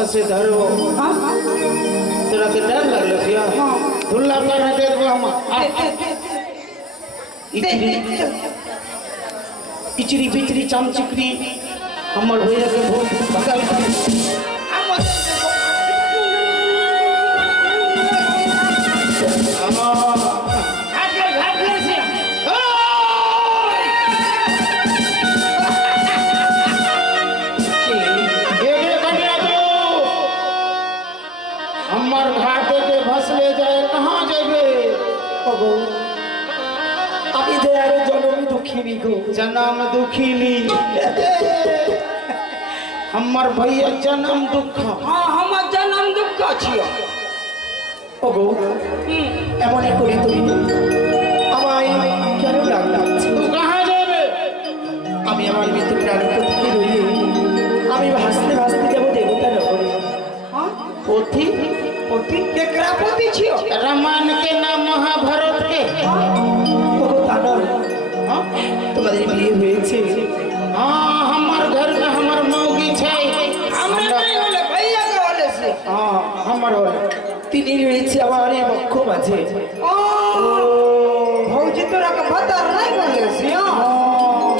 কাছে ধরবো। তোরা তো ডর লাগল ধুল্লা করে দেখব আমার। ইচড়ি পিচড়ি চামচিকড়ি আমার হয়ে গেছে ভোট। আমার ঘাটেতে ভাসলে যায় কাহা যাবে আমি যে আর জনম দুঃখিনী গো। জনম দুঃখিনী। আমার ভাইয়া জনম দুঃখ। হ্যাঁ আমার জনম দুঃখ ছিল ওগো এমন করি তুমি আমায় কেন রাগ লাগছে কাহা যাবে আমি আমার মৃত্যু প্রাণ কোথায় রইলে আমি ভাসতে ভাসতে যাব দেবতা নগরে। হ্যাঁ? পথি केकरा पोती छियो रामायण के नाम महाभारत के ওগো তা নয় हाँ? তোমাদের বিয়ে হয়েছে हाँ हमर घर में हमर मौगी छै हमरे नहीं होले भैया के होले से हाँ हमर होले তিনি রয়েছে আমার এই বক্ষ মাঝে ओ भौजी तोरा के भतार नहीं होले से हाँ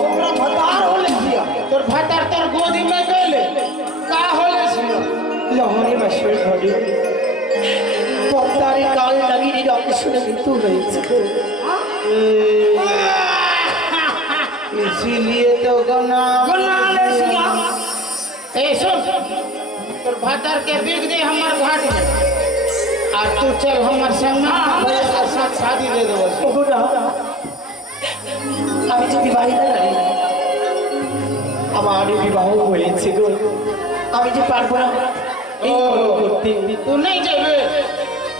ओकरा भतार होले से तोर भातार तोर गोदी में गले का होले सियो লহরে মাসের ঘরে মৃত্যু হয়েছে গো। इसीलिए तो गना गुना ले सिया ए सुन तोर भातार के बिग दे हमर घाट में आ तू चल हमर संग में हमरे साथ शादी दे दो ওগো না আমি যদি বাড়িতে দাঁড়ি আমার বিবাহ হয়েছে গো আমি যে পারবো না এই কর্ম করতে तू नहीं जेबे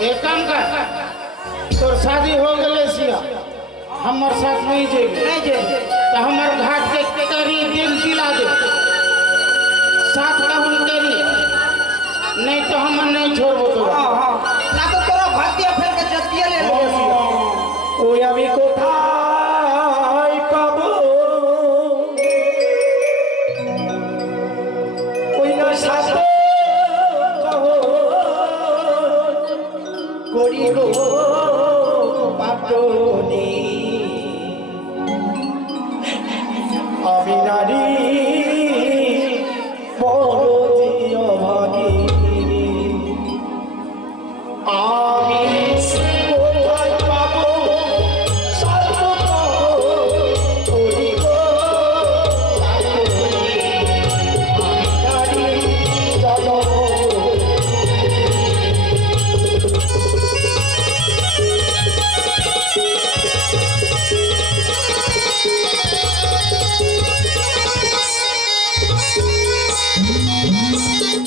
एक काम कर तोर शादी हो गए सिया। हमार साथ नहीं जे नहीं जे तो हमार घाट के करी दिन दिला दे। साथ रहूँ तेरी नहीं तो हम नहीं छोड़ो तो हाँ हाँ। ना तो तोरा भातिया फेर के जतिया ले ले। सिया। ओ अभी को था Stop! আমি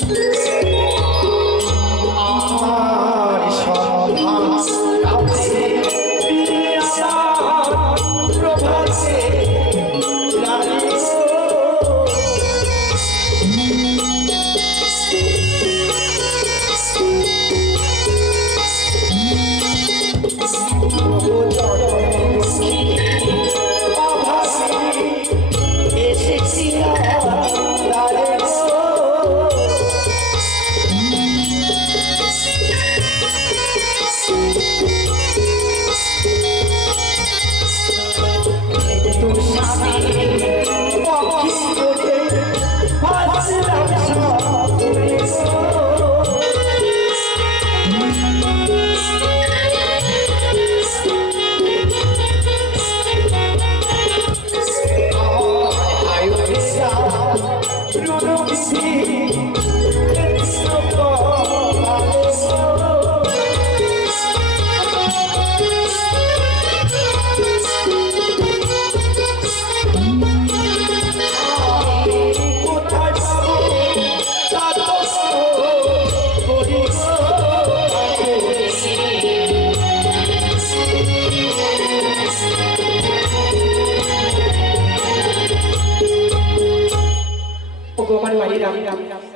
আমার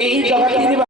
এই জগতে